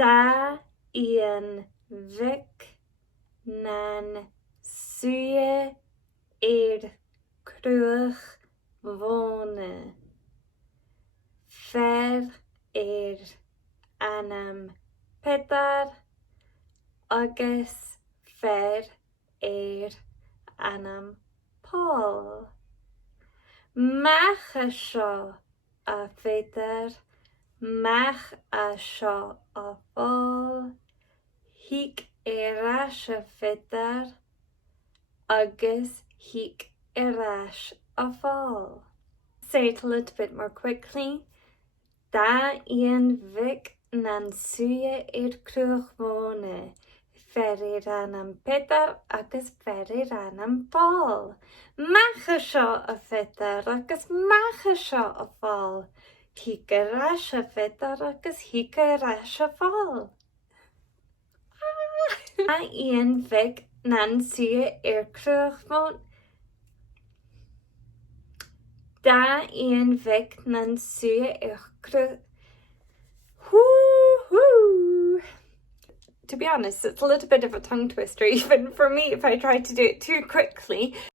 Da ian vic nan suye cruach vone. Fer anam pedar agus fer anam Paul. Mach a seo a fedar, mach a seo a fáil, hic ras a fedar, agus hic ras a fáil. Say it a little bit more quickly. Da ian vic nan suye cruach vone. Fer anam pedar agus fer anam fáil. Mach a seo a fedar agus mach a seo a fáil. Hic ras a fedar agus hic ras a fáil. Da ian vic nan suye cruach vone. Da ian vic nan suye cruach. Woo-hoo! To be honest, it's a little bit of a tongue twister even for me if I try to do it too quickly.